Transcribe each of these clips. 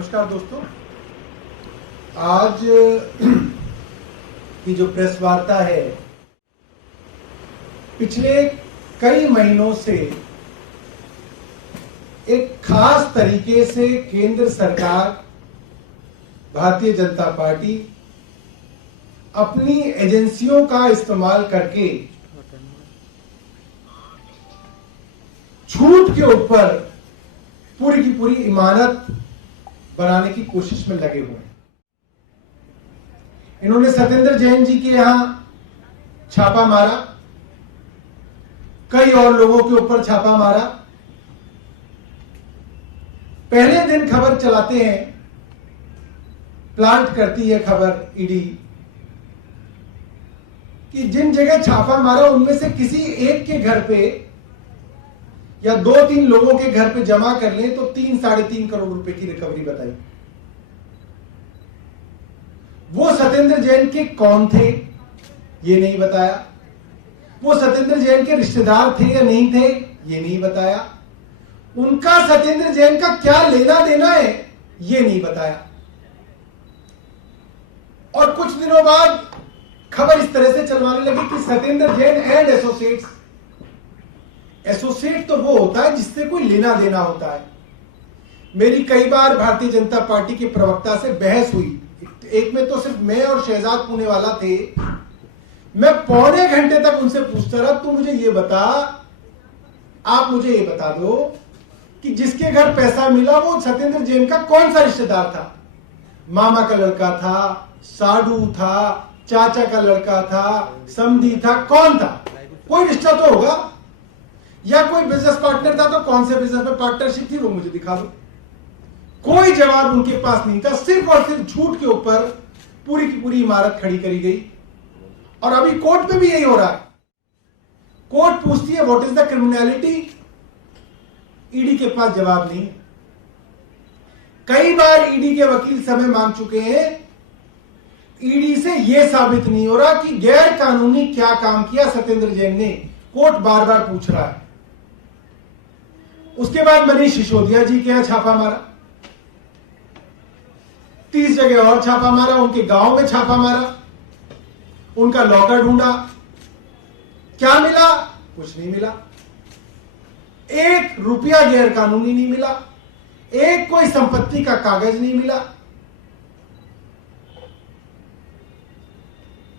नमस्कार दोस्तों, आज की जो प्रेस वार्ता है, पिछले कई महीनों से एक खास तरीके से केंद्र सरकार, भारतीय जनता पार्टी अपनी एजेंसियों का इस्तेमाल करके छूट के ऊपर पूरी की पूरी इमारत बनाने की कोशिश में लगे हुए हैं। इन्होंने सत्येंद्र जैन जी के यहां छापा मारा, कई और लोगों के ऊपर छापा मारा। पहले दिन खबर चलाते हैं, प्लांट करती है खबर ईडी कि जिन जगह छापा मारा उनमें से किसी एक के घर पे या 2-3 लोगों के घर पे जमा कर लें तो 3-3.5 करोड़ रुपए की रिकवरी बताई। वो सत्येंद्र जैन के कौन थे ये नहीं बताया, वो सत्येंद्र जैन के रिश्तेदार थे या नहीं थे ये नहीं बताया, उनका सत्येंद्र जैन का क्या लेना देना है ये नहीं बताया। और कुछ दिनों बाद खबर इस तरह से चलवाने लगी कि Satyendra Jain and associates. Associate तो वो होता है जिससे कोई लेना देना होता है। मेरी कई बार भारतीय जनता पार्टी के प्रवक्ता से बहस हुई, एक में तो सिर्फ मैं और शहजाद पूनेवाला थे। मैं पौने घंटे तक उनसे पूछता रहा, तू मुझे ये बता, आप मुझे ये बता दो कि जिसके घर पैसा मिला वो सत्येंद्र जैन का कौन सा रिश्तेदार था? मामा का लड़का था, साडू था, चाचा का लड़का था, समधी था, कौन था? कोई रिश्ता तो होगा, या कोई बिजनेस पार्टनर था तो कौन से बिजनेस में पार्टनरशिप थी वो मुझे दिखा दो। कोई जवाब उनके पास नहीं था। सिर्फ और सिर्फ झूठ के ऊपर पूरी की पूरी इमारत खड़ी करी गई। और अभी कोर्ट में भी यही हो रहा है। कोर्ट पूछती है what is the criminality, ED के पास जवाब नहीं है। कई बार ईडी के वकील समय मांग चुके हैं, ईडी से यह साबित नहीं हो रहा कि गैर कानूनी क्या काम किया सत्येंद्र जैन ने। कोर्ट बार बार पूछ रहा है। उसके बाद मनीष सिसोदिया जी के यहां छापा मारा, 30 जगह और छापा मारा, उनके गांव में छापा मारा, उनका लॉकर ढूंढा। क्या मिला? कुछ नहीं मिला। 1 रुपया गैर कानूनी नहीं मिला, एक कोई संपत्ति का कागज नहीं मिला।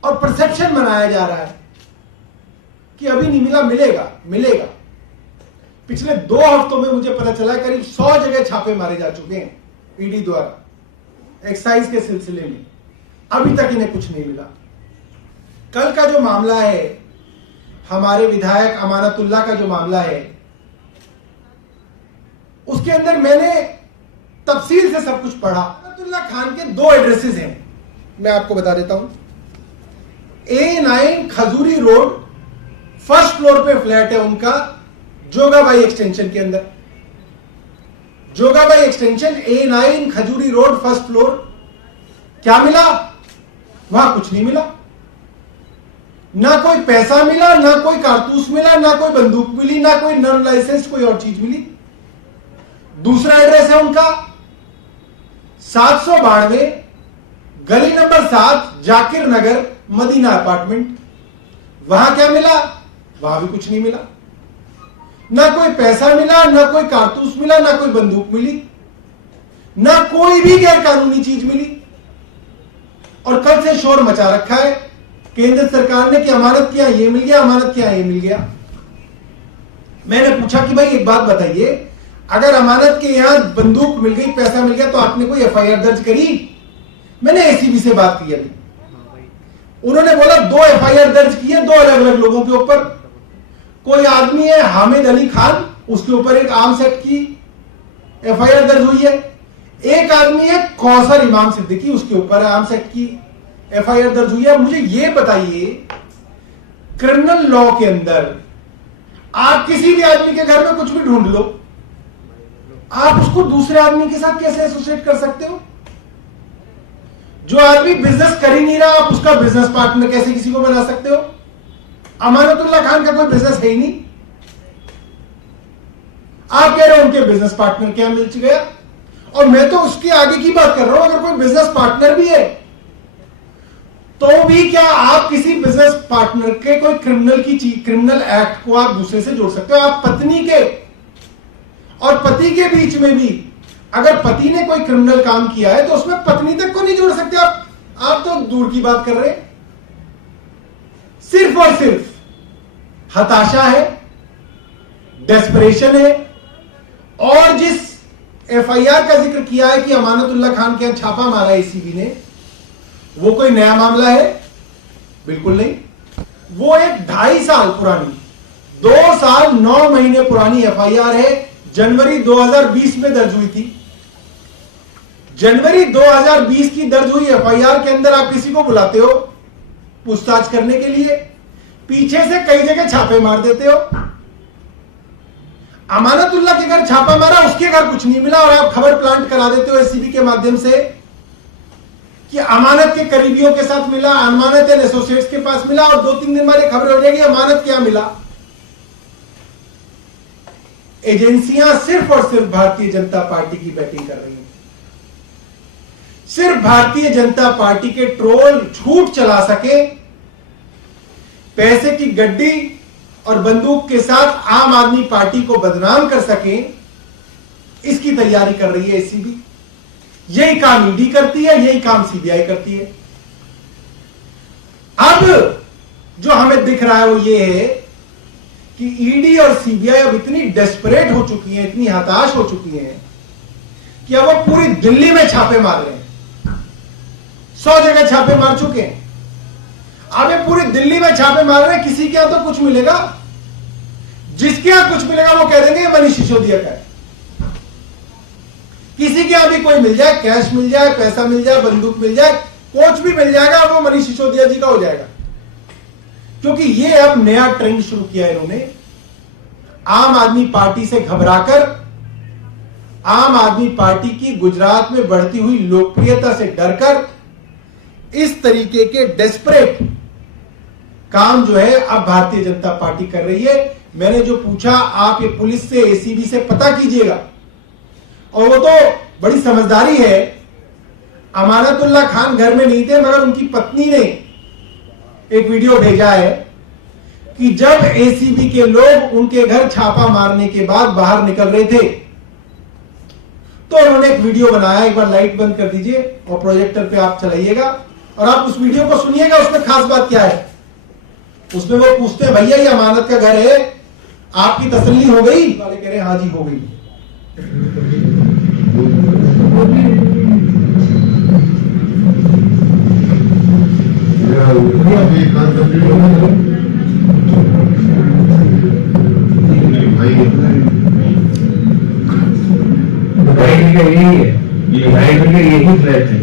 और परसेप्शन बनाया जा रहा है कि अभी नहीं मिला, मिलेगा मिलेगा। पिछले 2 हफ्तों में मुझे पता चला करीब 100 जगह छापे मारे जा चुके हैं ईडी द्वारा एक्साइज के सिलसिले में, अभी तक इन्हें कुछ नहीं मिला। कल का जो मामला है, हमारे विधायक अमानतुल्लाह का जो मामला है, उसके अंदर मैंने तफसील से सब कुछ पढ़ा। अमानतुल्लाह खान के 2 एड्रेसेस हैं, मैं आपको बता देता हूं। A9 खजूरी रोड, फर्स्ट फ्लोर पे फ्लैट है उनका, जोगाबाई एक्सटेंशन के अंदर। जोगाबाई एक्सटेंशन, A9 खजूरी रोड, फर्स्ट फ्लोर। क्या मिला? वहां कुछ नहीं मिला। ना कोई पैसा मिला, ना कोई कारतूस मिला, ना कोई बंदूक मिली, ना कोई नॉन लाइसेंस कोई और चीज मिली। दूसरा एड्रेस है उनका 792 गली नंबर 7, जाकिर नगर, मदीना अपार्टमेंट। वहां क्या मिला? वहां भी कुछ नहीं मिला। ना कोई पैसा मिला, ना कोई कारतूस मिला, ना कोई बंदूक मिली, ना कोई भी गैर कानूनी चीज मिली। और कल से शोर मचा रखा है केंद्र सरकार ने कि अमानत किया ये मिल गया, अमानत किया ये मिल गया। मैंने पूछा कि भाई एक बात बताइए, अगर अमानत के यहां बंदूक मिल गई, पैसा मिल गया, तो आपने कोई एफआईआर दर्ज करी? मैंने एसीबी से बात की अभी, उन्होंने बोला 2 एफआईआर दर्ज की है 2 अलग अलग लोगों के ऊपर। कोई आदमी है हामिद अली खान, उसके ऊपर एक आर्म्स एक्ट की एफआईआर दर्ज हुई है। एक आदमी है कौसर इमाम सिद्दीकी, उसके ऊपर आर्म्स एक्ट की एफआईआर दर्ज हुई है। मुझे यह बताइए, क्रिमिनल लॉ के अंदर आप किसी भी आदमी के घर में कुछ भी ढूंढ लो, आप उसको दूसरे आदमी के साथ कैसे एसोसिएट कर सकते हो? जो आदमी बिजनेस कर ही नहीं रहा, आप उसका बिजनेस पार्टनर कैसे किसी को बना सकते हो? अमानतुल्लाह खान का कोई बिजनेस है ही नहीं। आप कह रहे हो उनके बिजनेस पार्टनर क्या मिल गया, और मैं तो उसके आगे की बात कर रहा हूं, अगर कोई बिजनेस पार्टनर भी है तो भी क्या आप किसी बिजनेस पार्टनर के कोई क्रिमिनल एक्ट को आप दूसरे से जोड़ सकते हो? आप पत्नी के और पति के बीच में भी अगर पति ने कोई क्रिमिनल काम किया है तो उसमें पत्नी तक को नहीं जोड़ सकते आप तो दूर की बात कर रहे हैं। सिर्फ और सिर्फ हताशा है, डेस्परेशन है। और जिस एफआईआर का जिक्र किया है कि अमानतुल्लाह खान के यहां छापा मारा एसीबी ने, वो कोई नया मामला है? बिल्कुल नहीं। वो एक 2.5 साल पुरानी, 2 साल 9 महीने पुरानी एफआईआर है। जनवरी 2020 में दर्ज हुई थी। जनवरी 2020 की दर्ज हुई एफआईआर के अंदर आप किसी को बुलाते हो पूछताछ करने के लिए, पीछे से कई जगह छापे मार देते हो। अमानतुल्लाह के घर छापा मारा, उसके घर कुछ नहीं मिला, और आप खबर प्लांट करा देते हो एसीबी के माध्यम से कि अमानत के करीबियों के साथ मिला, अमानत एंड एसोसिएट्स के पास मिला, और 2-3 दिन बाद खबर हो जाएगी अमानत क्या मिला। एजेंसियां सिर्फ और सिर्फ भारतीय जनता पार्टी की बैटिंग कर रही हैं। सिर्फ भारतीय जनता पार्टी के ट्रोल झूठ चला सके, पैसे की गड्डी और बंदूक के साथ आम आदमी पार्टी को बदनाम कर सके, इसकी तैयारी कर रही है एसीबी। यही काम ईडी करती है, यही काम सीबीआई करती है। अब जो हमें दिख रहा है वो ये है कि ईडी और सीबीआई अब इतनी डेस्परेट हो चुकी हैं, इतनी हताश हो चुकी हैं कि अब वो पूरी दिल्ली में छापे मार रहे हैं। 100 जगह छापे मार चुके हैं, अब ये पूरी दिल्ली में छापे मार रहे हैं। किसी के यहां तो कुछ मिलेगा, जिसके यहां कुछ मिलेगा वो कह देंगे मनीष सिसोदिया का है। किसी के यहां भी कोई मिल जाए, कैश मिल जाए, पैसा मिल जाए, बंदूक मिल जाए, कोच भी मिल जाएगा, वो मनीष सिसोदिया जी का हो जाएगा। क्योंकि ये अब नया ट्रेंड शुरू किया है इन्होंने, आम आदमी पार्टी से घबराकर, आम आदमी पार्टी की गुजरात में बढ़ती हुई लोकप्रियता से डरकर इस तरीके के डेस्परेट काम जो है अब भारतीय जनता पार्टी कर रही है। मैंने जो पूछा, आप ये पुलिस से, एसीबी से पता कीजिएगा, और वो तो बड़ी समझदारी है। अमानतुल्लाह खान घर में नहीं थे, मगर उनकी पत्नी ने एक वीडियो भेजा है कि जब एसीबी के लोग उनके घर छापा मारने के बाद बाहर निकल रहे थे तो उन्होंने एक वीडियो बनाया। एक बार लाइट बंद कर दीजिए और प्रोजेक्टर पे आप चलाइएगा और आप उस वीडियो को सुनिएगा। उसमें खास बात क्या है, उसमें वो पूछते हैं, भैया ये अमानत का घर है, आपकी तसल्ली हो गई? वाले कह रहे हैं हाँ जी हो गई। यही है, ये यही फ्लैट है।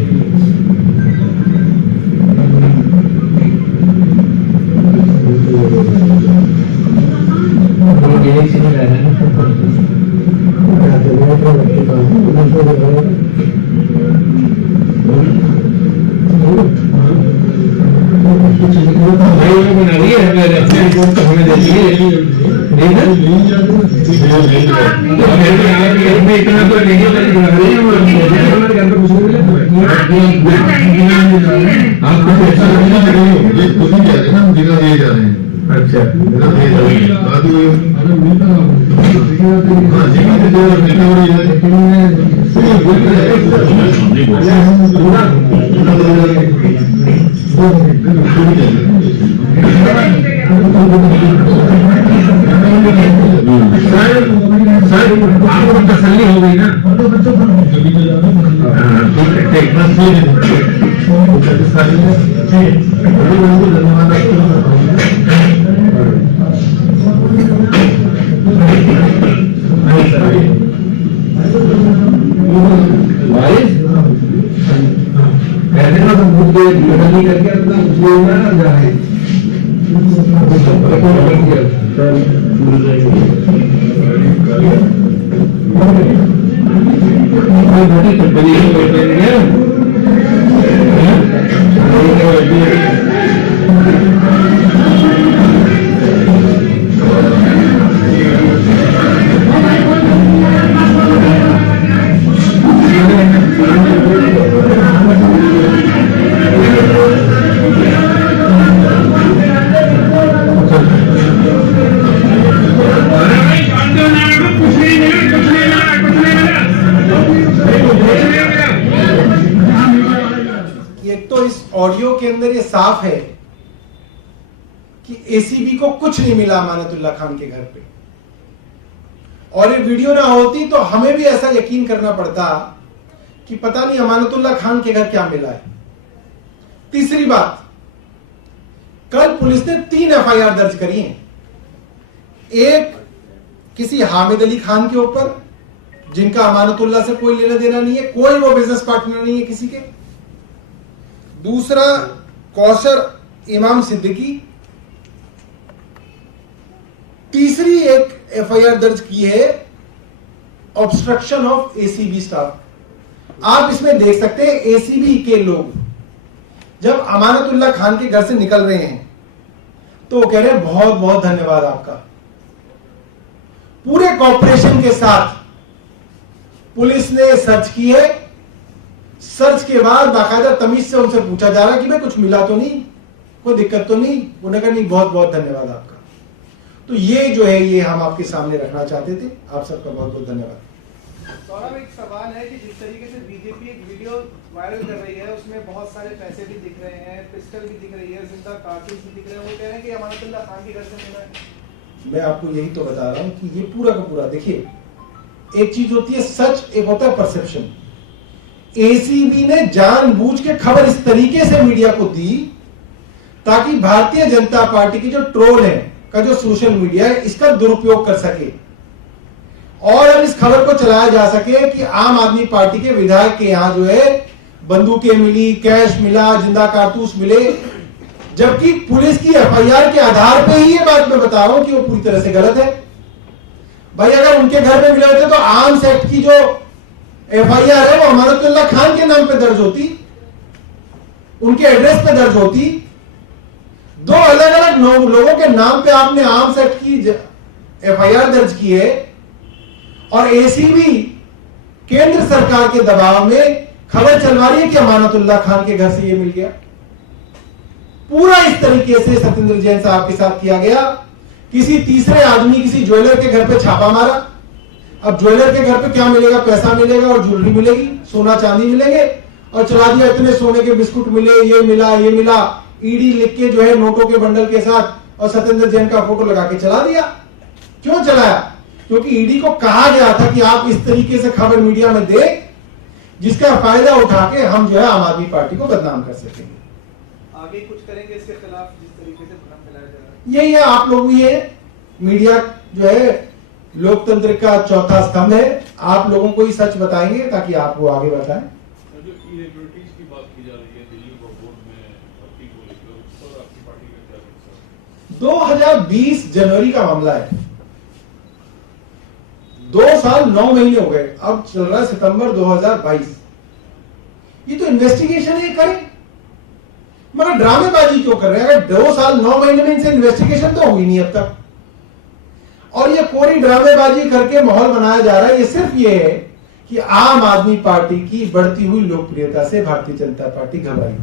हमें देती है इतना तो नहीं अच्छा आपको तसल्ली हो गई ना? कहने का तो मुद्दे नहीं करके अपना बोलना ना जाए ऑडियो के अंदर ये साफ है कि एसीबी को कुछ नहीं मिला अमानतुल्लाह खान के घर पे, और ये वीडियो ना होती तो हमें भी ऐसा यकीन करना पड़ता कि पता नहीं अमानतुल्लाह खान के घर क्या मिला है। तीसरी बात, कल पुलिस ने 3 एफआईआर दर्ज करी हैं। एक किसी हामिद अली खान के ऊपर, जिनका अमानतुल्लाह से कोई लेना देना नहीं है, कोई वो बिजनेस पार्टनर नहीं है किसी के। दूसरा कौसर इमाम सिद्दीकी। तीसरी एक एफआईआर दर्ज की है ऑब्स्ट्रक्शन ऑफ एसीबी स्टाफ। आप इसमें देख सकते हैं एसीबी के लोग जब अमानतुल्लाह खान के घर से निकल रहे हैं तो वो कह रहे हैं बहुत बहुत धन्यवाद आपका। पूरे कॉर्पोरेशन के साथ पुलिस ने सर्च की है। सर्च के बाद बाकायदा तमीज से उनसे पूछा जा रहा है कि भाई कुछ मिला तो नहीं, कोई दिक्कत तो नहीं। उन्होंने कहा नहीं, बहुत बहुत धन्यवाद आपका। तो ये जो है ये हम आपके सामने रखना चाहते थे। आप सबका बहुत बहुत धन्यवाद। सौरभ, एक सवाल है कि जिस तरीके से बीजेपी एक वीडियो वायरल कर रही है उसमें बहुत सारे पैसे भी दिख रहे हैं, पिस्टल भी दिख रही है, जिंदा कारतूस भी दिख रहे हैं, वो कह रहे हैं कि अमानतुल्लाह खान के घर से मिला है। मैं आपको यही तो बता रहा हूं कि ये पूरा का पूरा, देखिए एक चीज होती है सच, एक होता है परसेप्शन। एसीबी ने जानबूझ के खबर इस तरीके से मीडिया को दी ताकि भारतीय जनता पार्टी की जो ट्रोल है का जो सोशल मीडिया है इसका दुरुपयोग कर सके और अब इस खबर को चलाया जा सके कि आम आदमी पार्टी के विधायक के यहां जो है बंदूकें मिली, कैश मिला, जिंदा कारतूस मिले, जबकि पुलिस की एफआईआर के आधार पे ही ये बात मैं बता रहा हूं कि वो पूरी तरह से गलत है। भाई अगर उनके घर में मिले होते तो आर्म्स एक्ट की जो एफआईआर है वो अमानतुल्लाह खान के नाम पे दर्ज होती, उनके एड्रेस पे दर्ज होती। 2 अलग अलग लोगों के नाम पे आपने आर्म्स एक्ट की एफआईआर दर्ज की है और एसीबी केंद्र सरकार के दबाव में खबर चलवा रही है कि अमानतुल्लाह खान के घर से ये मिल गया। पूरा इस तरीके से सत्येंद्र जैन साहब के साथ किया गया। किसी तीसरे आदमी किसी ज्वेलर के घर पे छापा मारा। अब ज्वेलर के घर पे क्या मिलेगा? पैसा मिलेगा और ज्वेलरी मिलेगी, सोना चांदी मिलेंगे, और चला दिया इतने सोने के बिस्कुट मिले, ये मिला ये मिला, ईडी लिख के जो है नोटों के बंडल के साथ और सत्येंद्र जैन का फोटो लगा के चला दिया। क्यों चलाया? क्योंकि ईडी को कहा गया था कि आप इस तरीके से खबर मीडिया में दे जिसका फायदा उठा के हम जो है आम आदमी पार्टी को बदनाम कर सकेंगे। आगे कुछ करेंगे इसके खिलाफ जिस तरीके से भ्रम फैलाया जा रहा है? यही है, आप लोग भी है, मीडिया जो है लोकतंत्र का चौथा स्तंभ है। आप लोगों को ही सच बताएंगे ताकि आप वो आगे बढ़ाएं। जो इरेगुलरिटीज की बात की जा रही है दिल्ली बोर्ड में भर्ती को लेकर, उस पर आपकी पार्टी का क्या कहना है? 2020 जनवरी का मामला है। 2 साल 9 महीने हो गए, अब चल रहा है सितंबर 2022। ये तो इन्वेस्टिगेशन ही करें, मगर ड्रामेबाजी क्यों कर रहे हैं? अगर 2 साल 9 महीने में इनसे इन्वेस्टिगेशन तो हुई नहीं अब तक, और ये पूरी ड्रामेबाजी करके माहौल बनाया जा रहा है। ये सिर्फ ये है कि आम आदमी पार्टी की बढ़ती हुई लोकप्रियता से भारतीय जनता पार्टी घबराई।